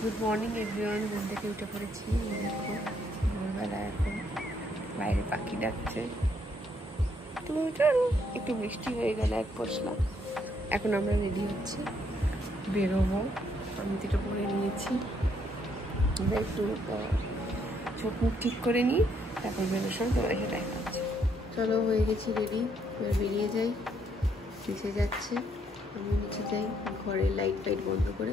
Good morning everyone. ঘুম থেকে উঠে পড়েছি। দেখো ভোরবেলা এখন বাইরে পাখি ডাকছে। একটু বৃষ্টি হয়ে গেলে এক পশলা। এখন আমরা রেডি হচ্ছি, বেরোবো। আমি তো এটা পরে নিয়েছি, আমরা একটু চোখ মুখ ঠিক করে নিই, তারপর বেরোর সময় তোমাকে দেখাচ্ছি। চলো, হয়ে গেছি রেডি, এবার বেরিয়ে যাই। নিচে যাচ্ছে, আমি নিচে যাই ঘরের লাইট ফাইট বন্ধ করে।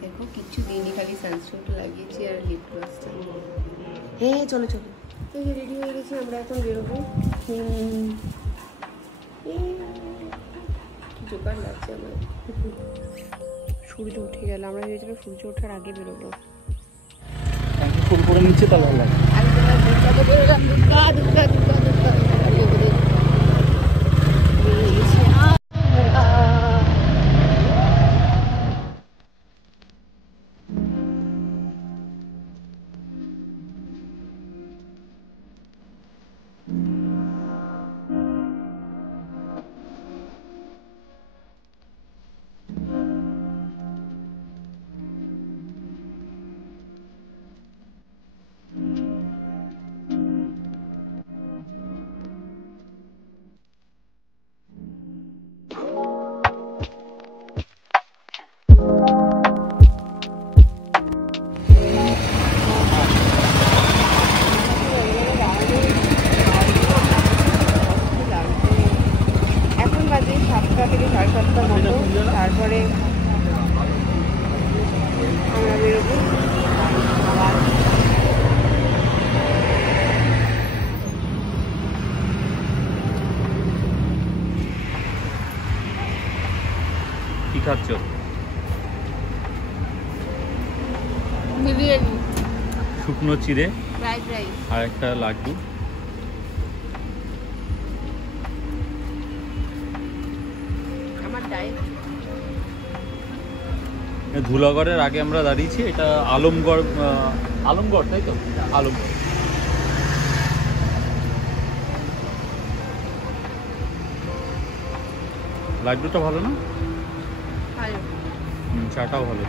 দেখো কিচ্ছু দিইনি, খালি সানস্ক্রিনটা লাগিয়েছি আর লিপ গ্লসটা। হ্যাঁ চলো চলো, এই যে রেডি হয়ে গেছি, আমরা এখন বেরোবো। জোগাড় লাগছে আমার। সূর্য উঠে গেল, আমরা ভেবেছিলাম সূর্য ওঠার আগে বেরোবো। ফুল করে নিচ্ছে তাহলে ভালো লাগে। তারপরে আমরা বেরোবো। কি খাচ্ছ? বিরিয়ানি, শুকনো চিড়ে, ফ্রাইড রাইস আর একটা লাড্ডু। আমার ডায়েট। ধুলাগড়ের আগে আমরা দাঁড়িয়েছি, এটা আলমগড়, আলমগড় তাই তো? আলমগড়। লাড্ডুটা ভালো না? ভালো। চাটাও ভালো।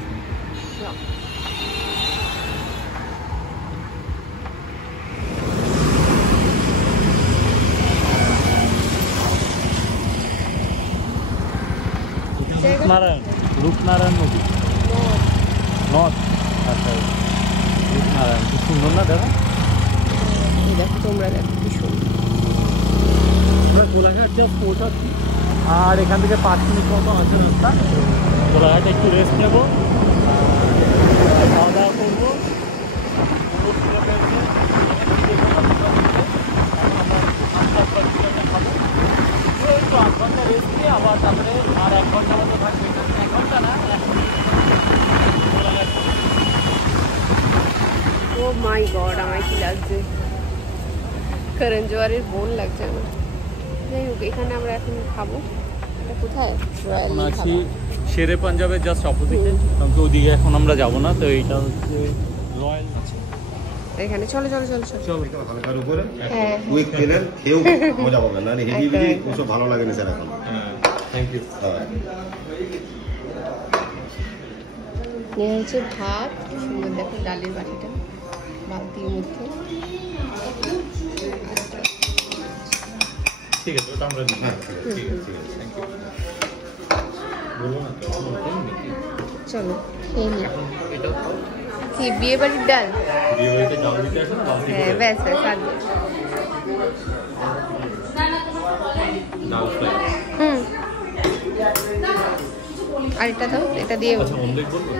রূপনারায়ণ নদী, নর্থ। আচ্ছা, রূপনারায়ণ খুব সুন্দর না দেখা? দেখো তোমরা, দেখো কি সুন্দর। আমরা কোলাঘাট জাস্ট পৌঁছাচ্ছি, আর এখান থেকে 5 মিনিট মতো আছে রাস্তা। কোলাঘাটে একটু রেস্ট নেবো, খাওয়া দাওয়া করবো। একটু 8 ঘন্টা রেস্ট নিয়ে আবার তারপরে আর 1 ঘন্টা মতো থাকবে। 1 ঘন্টা না, ও মাই গড, আমার কি লাগছে, করণ জোয়ারের বোন লাগছে আমার। যাই হোক, এখানে আমরা এখন খাবো। এটা কোথায়? এখন আছি শেরে পাঞ্জাবের জাস্ট অপোজিটে, কারণ ওদিকে এখন আমরা যাবো না। তো এইটা হচ্ছে রয়্যাল আছে এখানে। চলো চলো চলো চলো। হালকার উপরে হ্যাঁ, উইক খেলেন, খেয়েও মজা পাবেন না। হেভি হেভি ওসব ভালো লাগে না স্যার এখন। Thank you. নিয়ে হচ্ছে ভাত, কি সুন্দর দেখো ডালের বাটিটা বালতির মধ্যে। ঠিক আছে, ওটা আমরা দিই। হ্যাঁ ঠিক আছে ঠিক আছে থ্যাংক ইউ। বলবো না তো চলো খেয়ে নিই। এটা কি বিয়ে বাড়ির ডাল? বিয়ে বাড়িতে ডাল দিতে আসে না, বালতি হ্যাঁ, করে ব্যাস ব্যাস, আর ডাল ফ্রাই। আর এটা দাও, এটা দিয়ে আচ্ছা, অমলেট বলবো?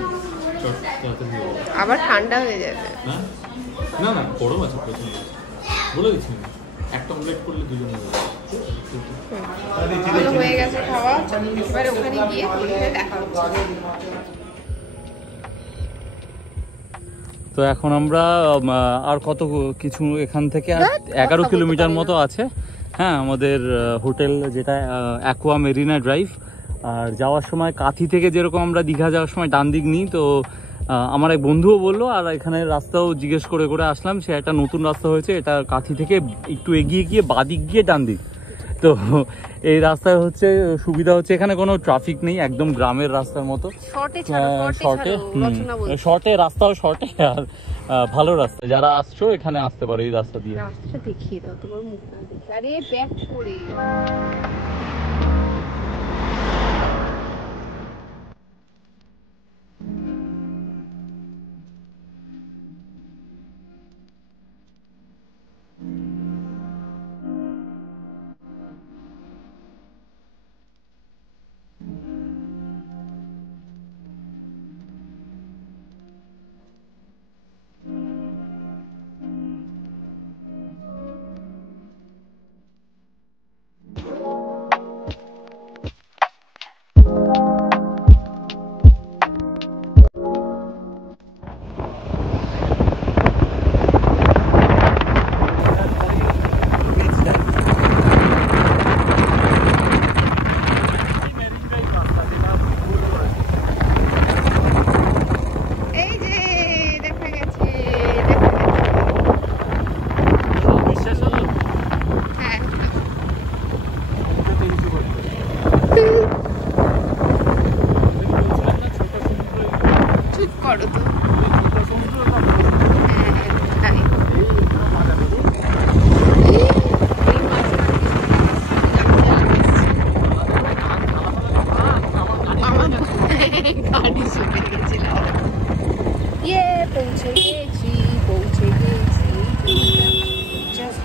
চট তাড়াতাড়ি দিয়ে বলো। আবার ঠান্ডা হয়ে যাবে। না না না, গরম আছে প্রচুর। বলে দিচ্ছি না, একটা অমলেট করলে দুজন হয়ে যাবে। চলো, হয়ে গেছে খাওয়া। চলো এবারে ওখানে গিয়ে তোমার সাথে দেখা হচ্ছে। তো এখন আমরা আর কত কিছু এখান থেকে 11 কিলোমিটার মতো আছে। হ্যাঁ, আমাদের হোটেল যেটা অ্যাকোয়া মেরিনা ড্রাইভ। আর যাওয়ার সময় কাথি থেকে যেরকম আমরা দীঘা যাওয়ার সময় ডান দিক নিই, তো আমার এক বন্ধুও বললো, আর এখানে রাস্তাও জিজ্ঞেস করে করে আসলাম, সে একটা নতুন রাস্তা হয়েছে, এটা কাথি থেকে একটু এগিয়ে গিয়ে বাদিক গিয়ে ডান দিক। তো এই রাস্তায় হচ্ছে সুবিধা হচ্ছে এখানে কোনো ট্রাফিক নেই, একদম গ্রামের রাস্তার মতো। শর্টে রাস্তাও শর্টে, আর ভালো রাস্তা। যারা আসছো এখানে আসতে পারো এই রাস্তা দিয়ে। রাস্তাটা দেখিয়ে দাও, তোমার মুখটা দেখি। আরে ব্যাক করে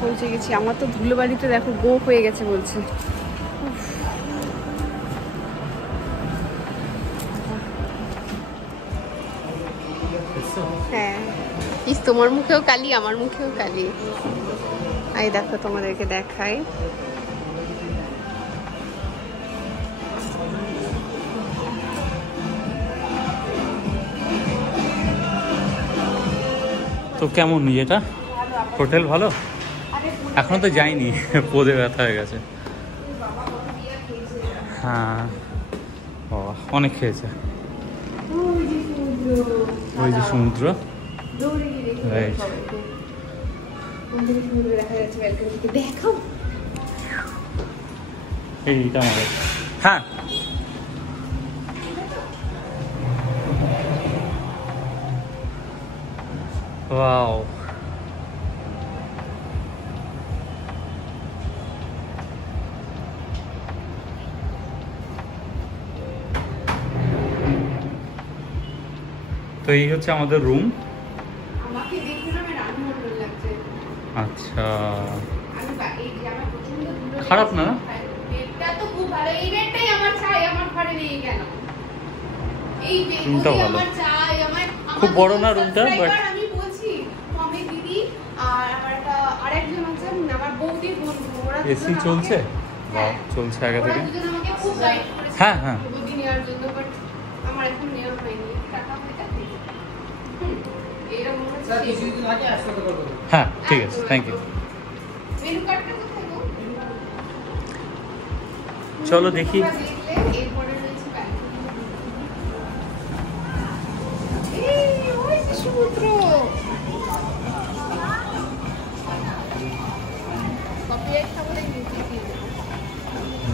পৌঁছে গেছি। আমার তো ধুলোবাড়িতে দেখো গো হয়ে গেছে বলছে। হ্যাঁ, তোমার মুখেও কালি, আমার মুখেও কালি। এই দেখো তোমাদেরকে দেখাই। তো কেমন এটা হোটেল? ভালো? এখনো তো যাইনি, পদে ব্যথা হয়ে গেছে। হ্যাঁ, অনেক খেয়েছে। ওই যে সমুদ্র, এইটা আমাদের। হ্যাঁ, ওয়াও, তো এই হচ্ছে আমাদের রুম। আচ্ছা, খারাপ না? রুমটা ভালো, খুব বড় না রুমটা, বাট এসি চলছে, চলছে আগে থেকে। হ্যাঁ হ্যাঁ, হ্যাঁ ঠিক আছে, থ্যাংক ইউ। চলো দেখি।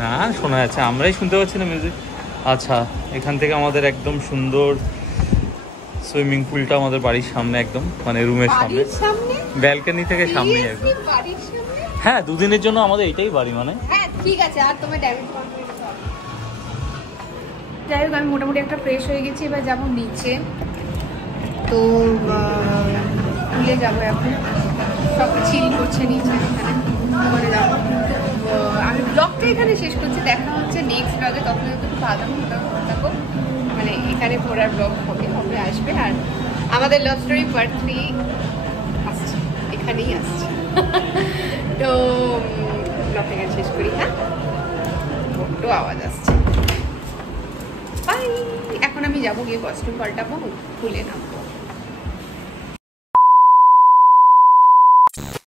না শোনা যাচ্ছে, আমরাই শুনতে পাচ্ছি না মিউজিক। আচ্ছা, এখান থেকে আমাদের একদম সুন্দর সুইমিং পুলটা আমাদের বাড়ির সামনে, একদম মানে রুমের সামনে, ব্যালকনি থেকে সামনে একদম। হ্যাঁ, দুদিনের জন্য আমাদের এটাই বাড়ি মানে। হ্যাঁ ঠিক আছে, আর তোমার ড্যামেজ। যাই হোক, আমি মোটামুটি একটা ফ্রেশ হয়ে গেছি, এবার যাবো নিচে। তো পুলে যাবো এখন, সব চিল করছে নিচে, এখানে যাবো। আমি ব্লগটা এখানে শেষ করছি, দেখা হচ্ছে নেক্সট ব্লগে। তখন একটু বাদাম থাকো, মানে এখানে ঘোরার ব্লগ হবে আসবে। আর আমাদের লাভ স্টোরি পার্ট 3 আসছে, এখানেই আসছে। তো ব্লগটা এখানে শেষ করি। হ্যাঁ, একটু আওয়াজ আসছে। বাই। এখন আমি যাবো, গিয়ে কস্টিউম পাল্টাবো, খুলে নামবো।